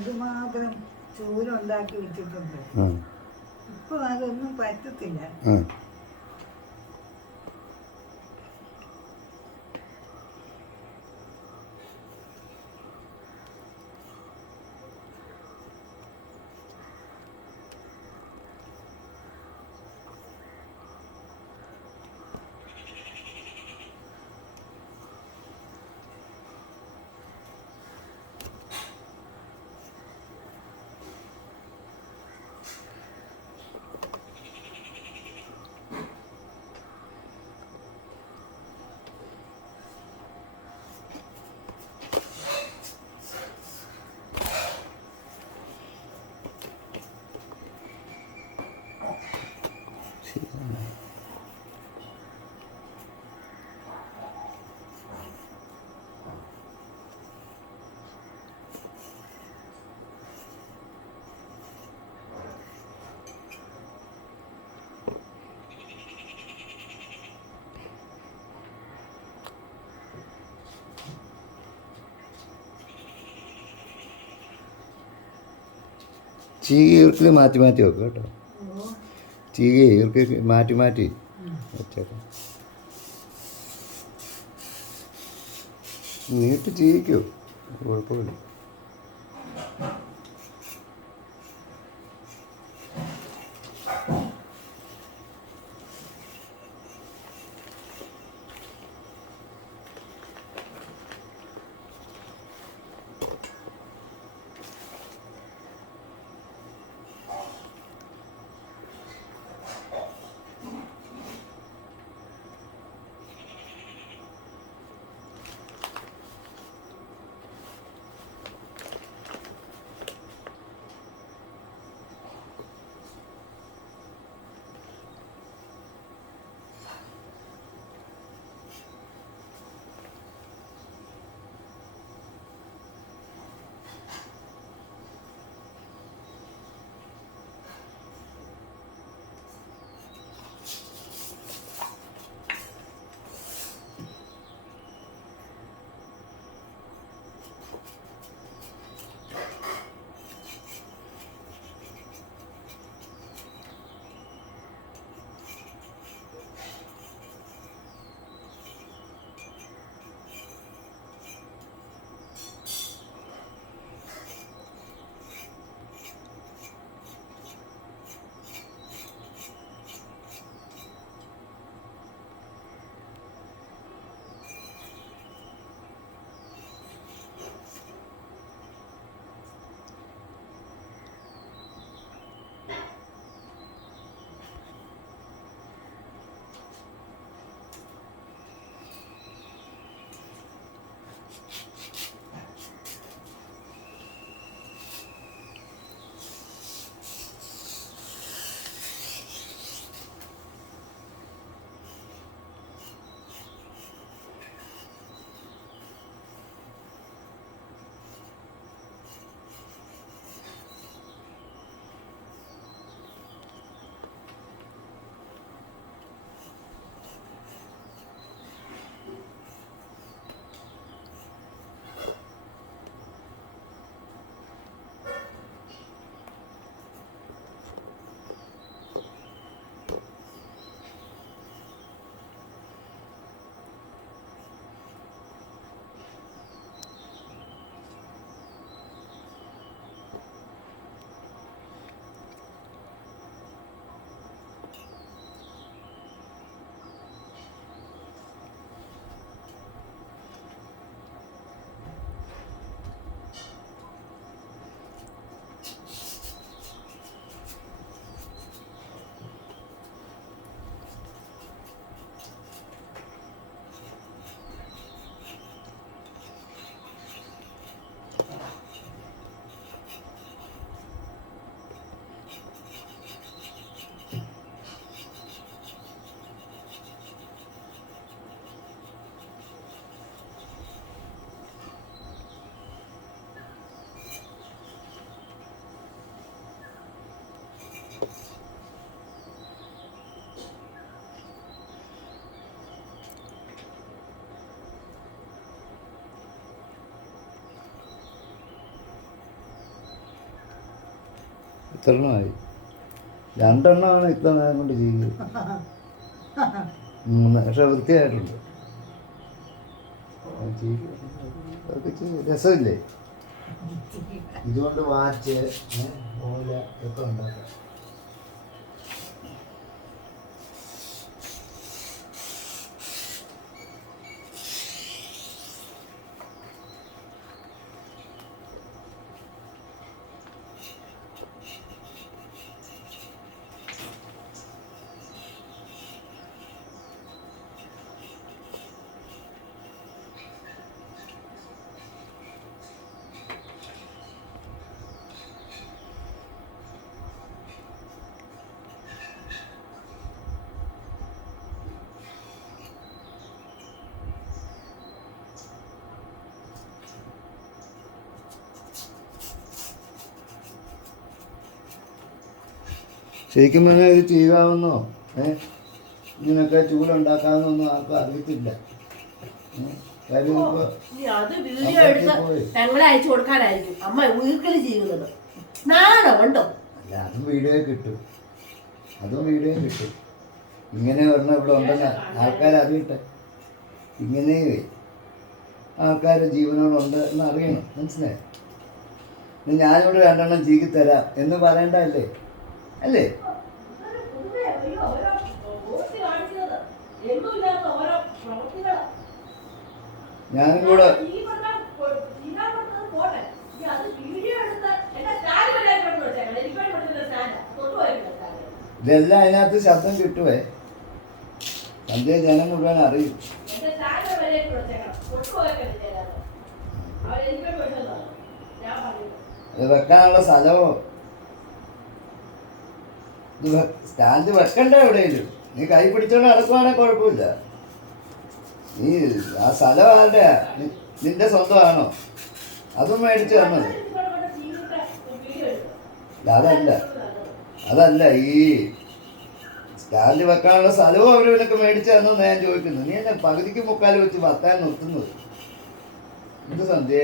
എന്തുമാത്രം ചൂലുണ്ടാക്കി വെച്ചിട്ടുണ്ട്. ഇപ്പൊ അതൊന്നും പറ്റത്തില്ല. ചീക ഈർക്കിൽ മാറ്റി മാറ്റി വെക്കും കേട്ടോ. ചീക ഈർക്കിൽ മാറ്റി മാറ്റി വെച്ചേക്കാം. നീട്ട് ചീകയ്ക്കോ, കുഴപ്പമില്ല. എത്രണ്ണമായി? 2 എണ്ണമാണ് ഇത്ര നേരം കൊണ്ട് ചെയ്യുന്നത്. 3 പക്ഷെ വൃത്തിയായിട്ടുണ്ട്. അതൊക്കെ രസമില്ലേ? ഇതുകൊണ്ട് വാച്ച് ഓല ഒക്കെ ഉണ്ടാക്കാം. ശരിക്കും പറഞ്ഞാൽ ഇത് ചെയ്യാവുന്നോ? ഇങ്ങനൊക്കെ ചൂടുണ്ടാക്കാമെന്നൊന്നും ആർക്കും അറിയത്തില്ല. കാര്യം ഇപ്പൊ അത് വീഡിയോ എടുത്ത് ഞങ്ങളെ അയച്ചു കൊടുക്കാനായിരിക്കും അമ്മ വീട്ടിൽ ചെയ്യുന്നത്. നാണോ ഉണ്ടോ? അല്ല, അതും വീഡിയോ കിട്ടും. ഇങ്ങനെ ഒരെണ്ണം ഇവിടെ ഉണ്ടെന്ന് ആൾക്കാർ അറിയട്ടെ. ഇങ്ങനെ ആൾക്കാർ ജീവനോടുണ്ട് എന്ന് അറിയണം. മനസ്സിലായി? ഞാനിവിടെ 2 എണ്ണം ചീകി തരാം എന്ന് പറയണ്ടല്ലേ? അല്ലേ? ഞാനും കൂടെ ഇതെല്ലാം അതിനകത്ത് ശബ്ദം കിട്ടുവേ. സന്ധ്യ ജനം മുഴുവൻ അറിയും. അത് വെക്കാനുള്ള സ്ഥലമോ സ്റ്റാൻഡ് വെക്കണ്ട എവിടെയെങ്കിലും. നീ കൈ പിടിച്ചോണ്ട് നടക്കുവാണെങ്കിൽ കുഴപ്പമില്ല. നീ ആ സ്ഥലം ആരുടെയാ? നിന്റെ സ്വന്തമാണോ? അതും മേടിച്ചു തന്നത്. അതല്ല ഈ സ്റ്റാൻഡ് വെക്കാനുള്ള സ്ഥലവും അവരവനൊക്കെ മേടിച്ചു തന്നെന്ന് ഞാൻ ചോദിക്കുന്നു. നീ എന്നെ പകുതിക്ക് മുക്കാൽ വെച്ച് വത്താൻ നിർത്തുന്നത് എന്ത് സന്ധ്യ?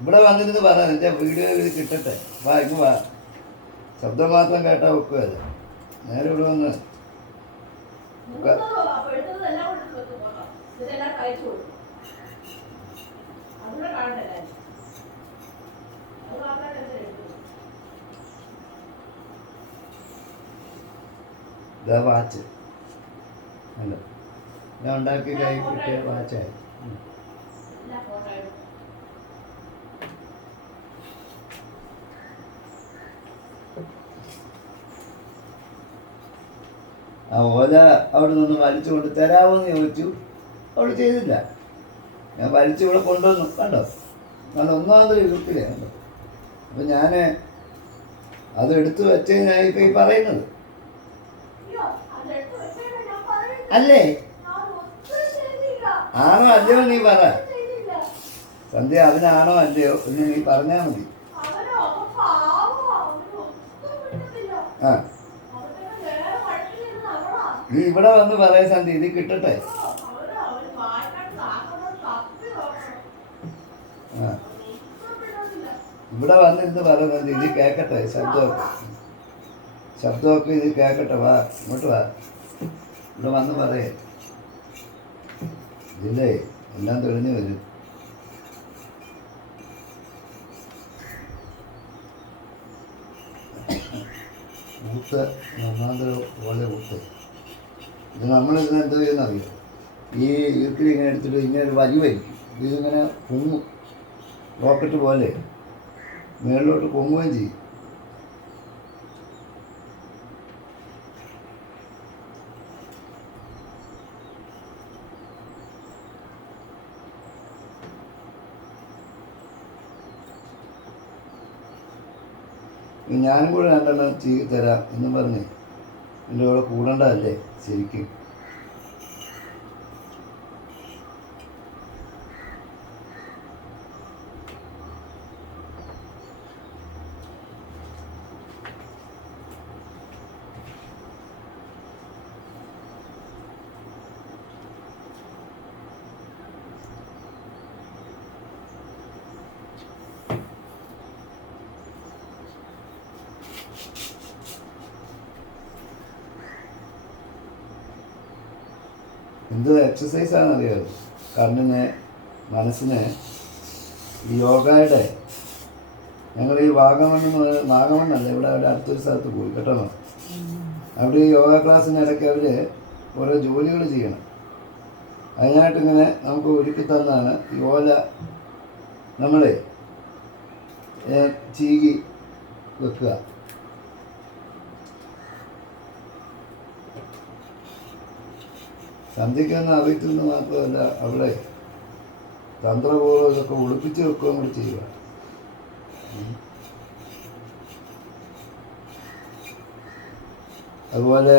ഇവിടെ വന്നിരുന്ന് പറ, നിന്റെ വീഡിയോ ഇത് കിട്ടട്ടെ. വാ, ഇങ്ങ് വാ. ശബ്ദം മാത്രം കേട്ടാൽ വെക്കുകയല്ല. നേരെ ഇവിടെ വന്ന് ഇതാ വാച്ച്. അല്ല, ഞാൻ ഉണ്ടാക്കി കൈ കിട്ടിയ വാച്ചായി. ആ ഓല അവിടെ നിന്ന് വലിച്ചു കൊണ്ട് തരാമോന്ന് ചോദിച്ചു. അവൾ ചെയ്തില്ല. ഞാൻ വലിച്ചു ഇവിടെ കൊണ്ടുവന്നു. കണ്ടോ, നല്ല ഒന്നാമതൊരു ഗ്രൂപ്പിലേ കണ്ടോ. അപ്പം ഞാൻ അത് എടുത്തു വെച്ചതിനായി ഇപ്പം ഈ പറയുന്നത് അല്ലേ? ആണോ അല്ലയോ നീ പറ സന്ധ്യ. അവനാണോ അല്ലയോ എന്ന് നീ പറഞ്ഞാൽ മതി. ആ, നീ ഇവിടെ വന്ന് പറയാ സന്ധ്യ, ഇത് കിട്ടട്ടെ. ആ, ഇവിടെ വന്നിരുന്ന് പറയുന്നത് ഇത് കേക്കട്ടെ. ശബ്ദമൊക്കെ ഇത് കേക്കട്ടെ. വാ, ഇങ്ങോട്ട് വാ. ഇവിടെ വന്ന് പറയേ. ഇതില്ലേ എല്ലാം തെളിഞ്ഞു വരും. ഊത്ത് ഒന്നാന്തര പോലെ ഊത്ത്. ഇത് നമ്മളിതിന് എന്തോ ചെയ്യുന്നറിയോ? ഈ ഈർക്കിൽ ഇങ്ങനെ എടുത്തിട്ട് ഇങ്ങനെ ഒരു വലി വലിക്കും. ഇതിങ്ങനെ പൊങ്ങും, റോക്കറ്റ് പോലെ മേളിലോട്ട് പൊങ്ങുകയും ചെയ്യും. ഞാനും കൂടെ 2 എണ്ണം ചീകി തരാം എന്നും പറഞ്ഞേ എൻ്റെ കൂടെ കൂടേണ്ടതല്ലേ ശരിക്കും? എന്ത് എക്സസൈസാണെന്നറിയാമോ? കണ്ണിന്, മനസ്സിന്. ഈ യോഗയുടെ ഞങ്ങൾ ഈ വാഗമണ്ണല്ല, ഇവിടെ അടുത്തൊരു സ്ഥലത്ത് പോയി കേട്ടോ. അവിടെ ഈ യോഗ ക്ലാസ്സിനിടയ്ക്ക് അവർ ഓരോ ജോലികൾ ചെയ്യണം. അതിനായിട്ടിങ്ങനെ നമുക്ക് ഒരുക്കി തന്നാണ് ഈ ഓല നമ്മൾ ചീകി വെക്കുക. സന്ധ്യയ്ക്കൊന്നും അറിയത്തുനിന്ന് മാത്രമല്ല, അവിടെ തന്ത്രപൂർവ്വം ഇതൊക്കെ ഒളിപ്പിച്ച് വെക്കുകയും കൂടി ചെയ്യുക. അതുപോലെ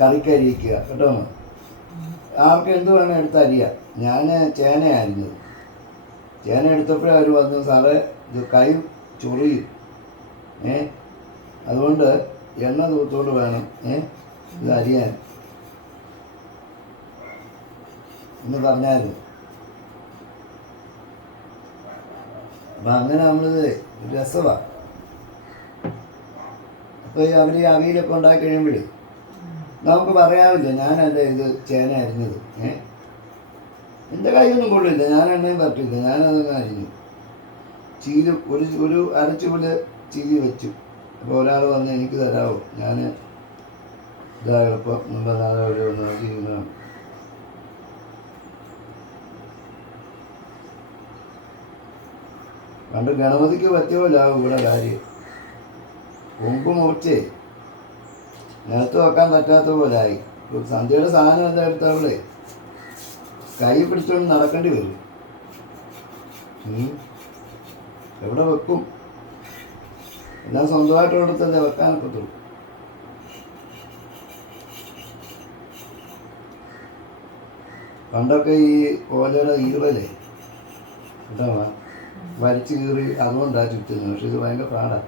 കറിക്കരിയിക്കുക കേട്ടോ. ആർക്ക് എന്ത് വേണം എടുത്ത് അരിയാം. ഞാൻ ചേന അരിഞ്ഞത്. ചേന എടുത്തപ്പോഴേ അവർ വന്നു, സാറേ ഇത് കൈ ചൊറിയും, അതുകൊണ്ട് എണ്ണ തൂത്തോട് വേണം ഇത് അരിയാൻ എന്ന് പറഞ്ഞായിരുന്നു. അപ്പം അങ്ങനെ നമ്മളിത് രസമാണ്. അപ്പോൾ അവർ ഈ അവിയലൊക്കെ ഉണ്ടാക്കി കഴിയുമ്പോഴേ നമുക്ക് പറയാമില്ല, ഞാനല്ല ഇത് ചേന അരിഞ്ഞത്, എൻ്റെ കൈയൊന്നും കൊള്ളില്ല, ഞാൻ എണ്ണയും പറ്റില്ല, ഞാനതൊന്നും അരിഞ്ഞു ചീരി ഒരു അരച്ചുപോലെ ചീരി വെച്ചു. അപ്പോൾ ഒരാൾ വന്ന് എനിക്ക് തരാമോ, ഞാൻ ഇതാ എളുപ്പം എന്നുള്ളതാണ് അവർ വന്ന് ചെയ്യുന്നതാണ്. പണ്ട് ഗണപതിക്ക് പറ്റിയ പോലാവും ഇവിടെ കാര്യം. കൊമ്പ് മുറിച്ചേ നിലത്ത് വെക്കാൻ പറ്റാത്ത പോലായി. സന്ധ്യയുടെ സാധനം എല്ലാം എടുത്തവളെ കൈ പിടിച്ചുകൊണ്ട് നടക്കേണ്ടി വരും. എവിടെ വെക്കും? എല്ലാം സ്വന്തമായിട്ട് കൊടുത്തല്ലേ വെക്കാനൊക്കത്തുള്ളൂ. പണ്ടൊക്കെ ഈ ഓലയുടെ ഈറലേ കേട്ടോ വലിച്ചു കീറി അതുകൊണ്ടാണ് ചുറ്റുന്നത്. പക്ഷെ ഇത് ഭയങ്കര പാടാണ്.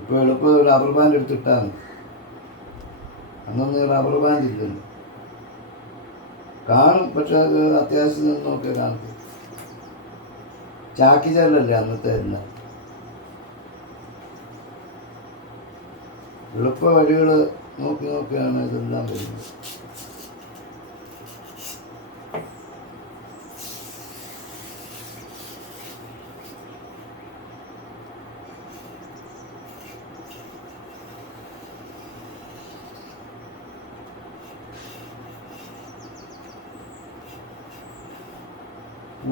ഇപ്പോൾ എളുപ്പം ഒരു റബ്ബർ ബാൻഡ് എടുത്തിട്ടാണ്. അന്നൊന്നും ഈ റബ്ബർ ബാൻഡ് ഇല്ലല്ലോ. കാണും, പക്ഷെ അത് അത്യാവശ്യം നിന്നൊക്കെ കാണും. ചാക്കി ചേരലല്ലേ അന്നത്തെ എല്ലാം. എളുപ്പ വഴികൾ നോക്കിയാണ് ഇതെല്ലാം വരുന്നത്.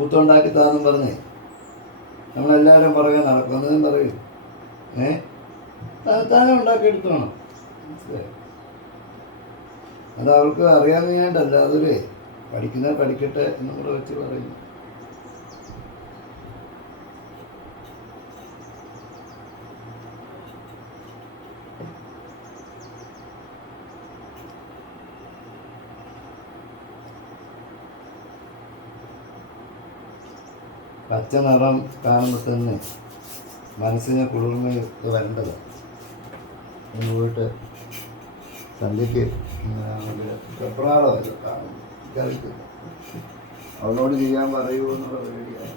കൂത്തുണ്ടാക്കി താന്നും പറഞ്ഞേ നമ്മളെല്ലാവരും പുറകെ നടക്കും. എന്നതും പറയും താനെ ഉണ്ടാക്കി എടുത്തോണം. അത് അവൾക്ക് അറിയാമെന്നല്ല, അതൊരു പഠിക്കട്ടെ എന്നും കൂടെ വെച്ച് പറയും. പച്ച നിറം കാണുമ്പോൾ തന്നെ മനസ്സിന് കുളിർമ വരേണ്ടത്. ഒന്ന് പോയിട്ട് സന്ധ്യയ്ക്ക് വെപ്രാളോ കാണും. എനിക്കറിയില്ല, അവളോട് ചെയ്യാൻ പറയുമോ എന്നുള്ള പേടിയാണ്.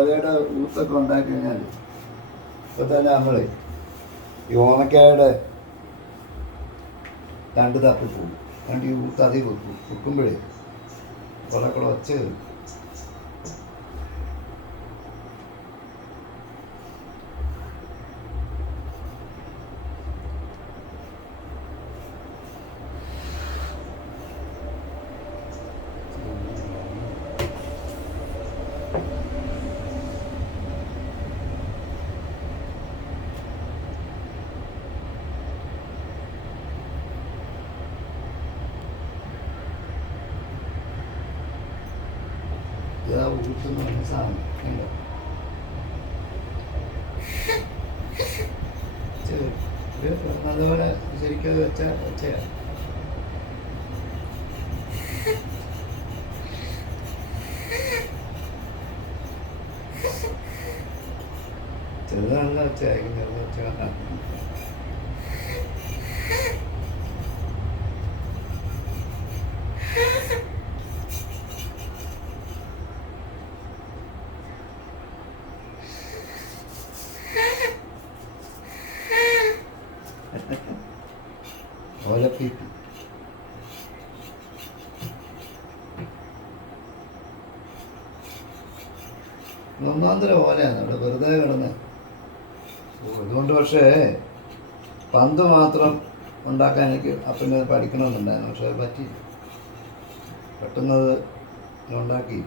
ഓലയുടെ ഊത്തൊക്കെ ഉണ്ടാക്കി കഴിഞ്ഞാൽ ഇപ്പം തന്നെ നമ്മൾ ഈ ഓമക്കായുടെ തണ്ട് തപ്പിപ്പോകും. തണ്ട് ഈ ഊത്ത് അതിൽ വെക്കുമ്പോഴേ കുറേ ഒച്ച വരും. ഊത്തെന്ന് പറഞ്ഞ സാധനം ഉണ്ടോ? അതുപോലെ ശരിക്കും അത് വെച്ചാൽ വെച്ചതാണ്. ചെറുതാണല്ലോ വെച്ചായിരിക്കും, ചെറുത് വെച്ചാൽ ഓലപ്പീപ്പി. ഒന്നാന്തര ഓലയാണ് അവിടെ വെറുതെ കിടന്ന്. അതുകൊണ്ട് പക്ഷേ പന്ത് മാത്രം ഉണ്ടാക്കാൻ എനിക്ക് അപ്പന് പഠിക്കണമെന്നുണ്ടായിരുന്നു. പക്ഷെ അത് പറ്റിയില്ല. പെട്ടെന്നത് ഉണ്ടാക്കി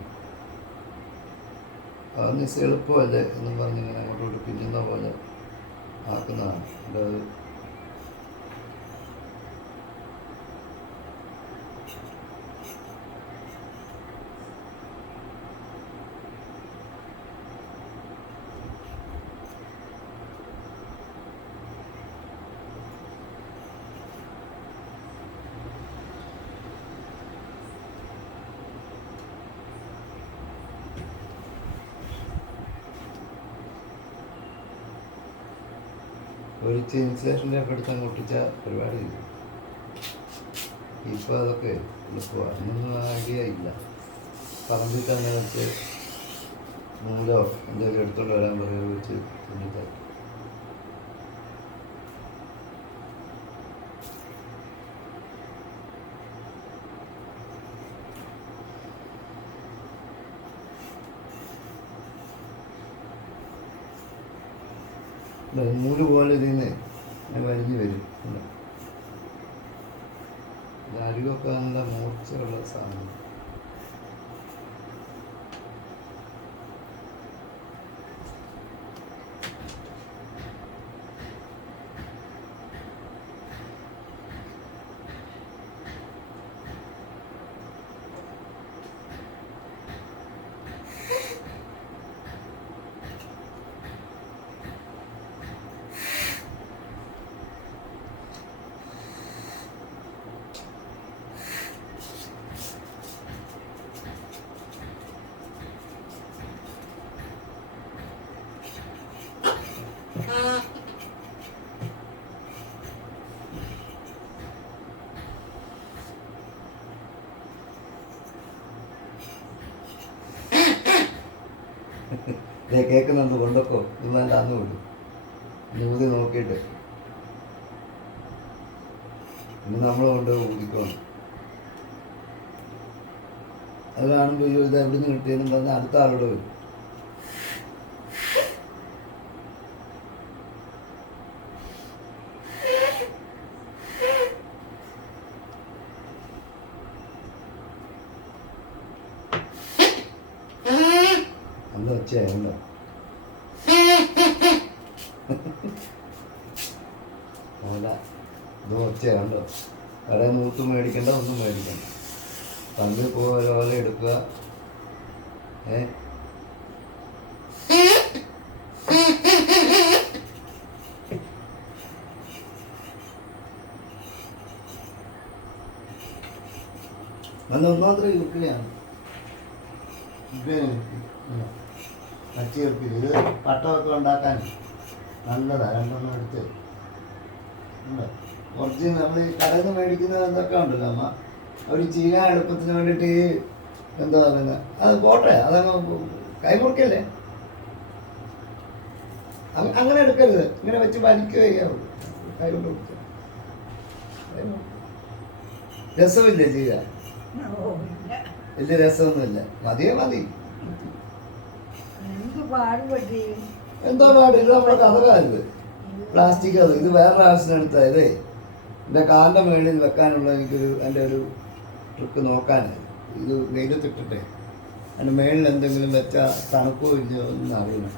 അതൊന്ന് എളുപ്പമല്ലേ എന്നും പറഞ്ഞിങ്ങനെ അങ്ങോട്ടോട്ട് പിന്നുന്ന പോലെ ആക്കുന്നതാണ്. അത് ഒഴിച്ച് ഇൻസുലേഷൻ്റെ ഒക്കെ എടുത്ത് അങ്ങ് ഒട്ടിച്ച പരിപാടി ഇല്ല. ഇപ്പോൾ അതൊക്കെ എളുപ്പമാണ്. അന്നൊന്നും ഐഡിയ ഇല്ല. പറമ്പിൽ തന്നെ വെച്ച് നൂലോ എന്തെങ്കിലും എടുത്തോണ്ട് വരാൻ പറയുക, വെച്ച് തുന്നിത്താൽ. നൂല് പോലെ ഇതിന് വലിഞ്ഞ് വരും. അരികൊക്കെ നല്ല മൂർച്ചയുള്ള സാധനം. കേൾക്കുന്നുണ്ട് കൊണ്ടൊക്കെ ഇന്നാണ്ട് അന്ന് വിടും. ഊതി നോക്കിയിട്ട് ഇന്ന് നമ്മൾ കൊണ്ട് ഊതിക്കണം. അത് കാണുമ്പോൾ ഇത് എവിടെ നിന്ന് കിട്ടിയെന്നും പറഞ്ഞാൽ അടുത്ത ആളോട് വരും. എന്താ ഒച്ചയുണ്ടോ? ഓല ഇത് ഒച്ചയുണ്ടോ? കടയിൽ മൂത്തും മേടിക്കണ്ട, ഒന്നും മേടിക്കണ്ട. പണ്ട് പോയ ഓല എടുക്കുക. നല്ല ഒന്നാമത്തെ യുക്തിയാണ്. പച്ചി വെപ്പിൽ ഇത് പട്ടമൊക്കെ ഉണ്ടാക്കാൻ നല്ലതാണ്. രണ്ടെണ്ണം എടുത്ത് കുറച്ച് നമ്മൾ ഈ കടയിൽ നിന്ന് മേടിക്കുന്നത് എന്തൊക്കെ ഉണ്ടല്ലോ അമ്മ, അവർ ചെയ്യാൻ എളുപ്പത്തിന് വേണ്ടിയിട്ട് ഈ എന്താ പറയുന്നത്, അത് പോട്ടെ, അതങ്ങ് കൈമുറിക്കല്ലേ. അങ്ങനെ എടുക്കരുത്. ഇങ്ങനെ വെച്ച് വലിക്കുകയോ കൈ കൊണ്ട് കൊടുക്കുക. രസമില്ലേ ചെയ്യാൻ? വലിയ രസമൊന്നുമില്ല. മതിയേ മതി. എന്തോ പാട്. ഇത് നമ്മുടെ കഥകാരുത്, പ്ലാസ്റ്റിക്. അത് ഇത് വേറൊരു ആവശ്യത്തിന് എടുത്തായതേ. എൻ്റെ കാലിൻ്റെ മേളിൽ വെക്കാനുള്ള എൻ്റെ ഒരു ട്രിക്ക് നോക്കാനായി. ഇത് വെയിലത്തിട്ടിട്ടെ അതിൻ്റെ മേളിൽ എന്തെങ്കിലും വെച്ചാൽ തണുപ്പോ ഇല്ലയോ എന്ന് അറിയണം.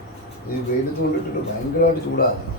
ഇത് വെയിലത്ത് കൊണ്ടിട്ടിട്ട് ഭയങ്കരമായിട്ട് ചൂടാകുന്നു.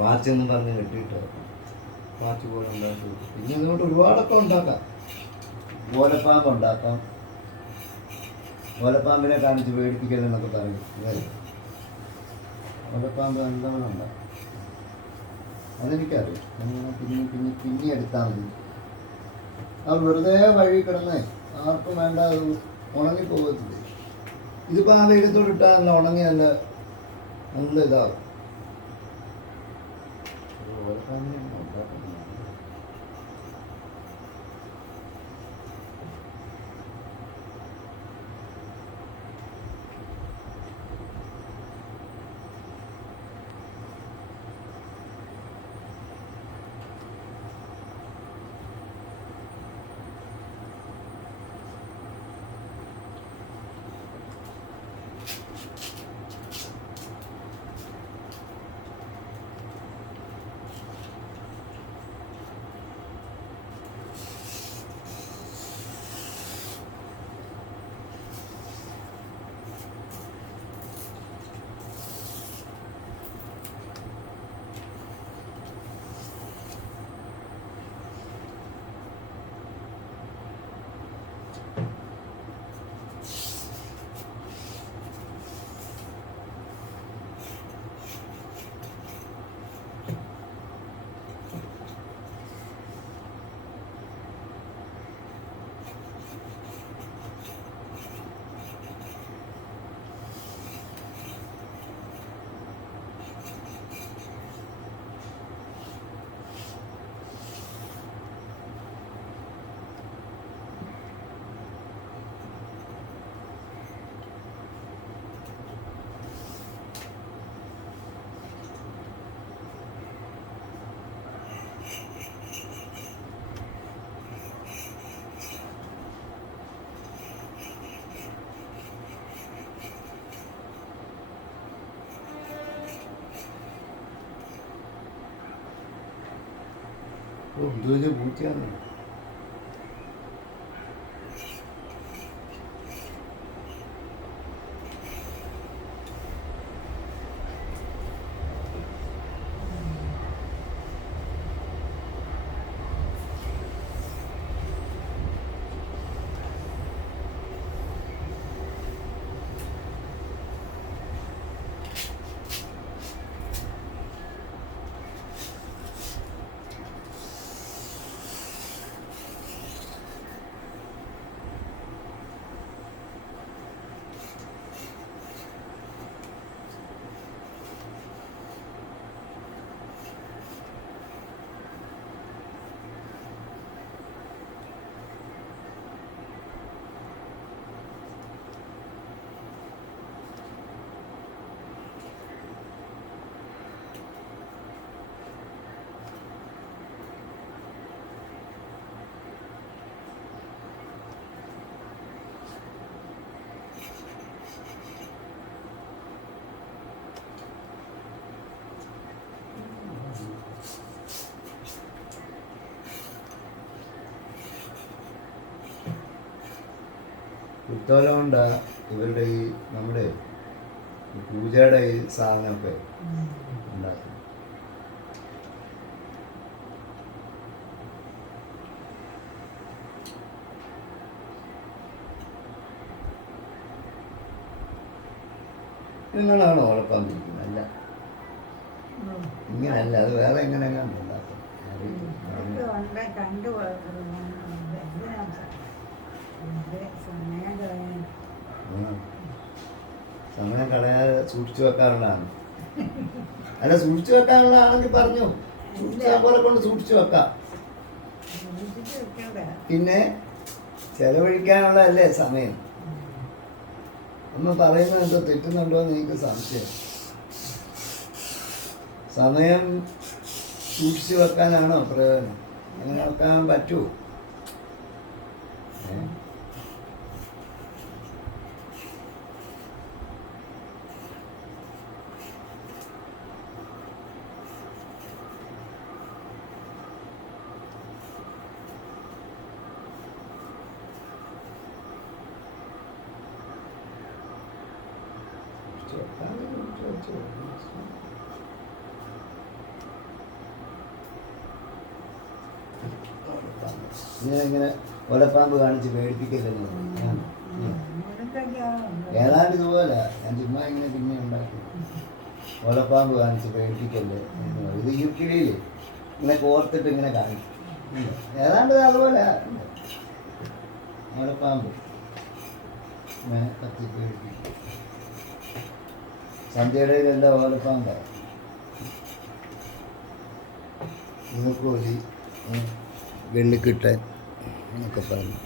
വാച്ചെന്നും പറഞ്ഞ് കെട്ടിയിട്ട് വാച്ച് പോലെ ഉണ്ടാക്കി. പിന്നെ അതുകൊണ്ട് ഒരുപാടൊക്കെ ഉണ്ടാക്കാം. ഓലപ്പാമ്പ് ഉണ്ടാക്കാം. ഓലപ്പാമ്പിനെ കാണിച്ച് പേടിപ്പിക്കലെന്നൊക്കെ പറയും. അതല്ലേ ഓലപ്പാമ്പ് എന്താണ് ഉണ്ടാക്കാം. അതെനിക്കറിയാം. അങ്ങനെ പിന്നെ എടുത്താൽ മതി. അത് വെറുതെ വഴി കിടന്നേ ആർക്കും വേണ്ട, അത് ഉണങ്ങിപ്പോകത്തില്ല. ഇതിപ്പോൾ ആ വെയിലത്തോട് ഇട്ടാൽ നല്ല ഉണങ്ങിയല്ല നല്ല ഇതാവും. എന്ത് വലിയ പൂച്ചയാണ്. കുത്തോല കൊണ്ട് ഇവരുടെ ഈ നമ്മുടെ പൂജയുടെ ഈ സാധനമൊക്കെ ഉണ്ടാക്കും. നിങ്ങളാണോ ഓലപ്പാമ്പിരിക്കുന്നത്? അല്ല, ഇങ്ങനല്ല, അത് വേറെ എങ്ങനെയാണ് ഉണ്ടാക്കും. സമയം കളയാതെ സൂക്ഷിച്ചു വെക്കാനുള്ളതാണ്. അല്ല, സൂക്ഷിച്ചു വെക്കാനുള്ളതാണെങ്കിൽ പറഞ്ഞു, സൂക്ഷിച്ചാൽ പോലെ കൊണ്ട് സൂക്ഷിച്ചു വെക്കാം. പിന്നെ ചെലവഴിക്കാനുള്ളതല്ലേ സമയം. നമ്മൾ പറയുന്നത് എന്തോ തെറ്റുന്നുണ്ടോ എന്ന് എനിക്ക് സംശയം. സമയം സൂക്ഷിച്ചു വെക്കാനാണോ പ്രയോജനം? അങ്ങനെ വെക്കാൻ പറ്റുമോ? ഇങ്ങനെ ഓലപ്പാമ്പ് കാണിച്ച് പേടിപ്പിക്കല്ലെന്ന് പറഞ്ഞു. നിനക്കൊക്കെയാണോ ഏതാണ്ട് ഇതുപോലെ ഞാൻ ചുമ്മാ ഇങ്ങനെ പിന്നെ ഉണ്ടാക്കി ഓലപ്പാമ്പ് കാണിച്ച് പേടിപ്പിക്കല്ലേ എന്ന് പറയും. ഇത് യുക്കിടിയിൽ ഇങ്ങനെ കോർത്തിട്ട് ഇങ്ങനെ കാണിക്കും. ഏതാണ്ട് അതുപോലെ ഓലപ്പാമ്പ് ഇങ്ങനെ കത്തി പേടിപ്പിക്കും. സന്ധ്യയുടെ ഇതെല്ലാം ഓലപ്പാമ്പാണ്. ഇതൊക്കെ വെള്ളിക്കിട്ടൻ എന്നൊക്കെ പറഞ്ഞു.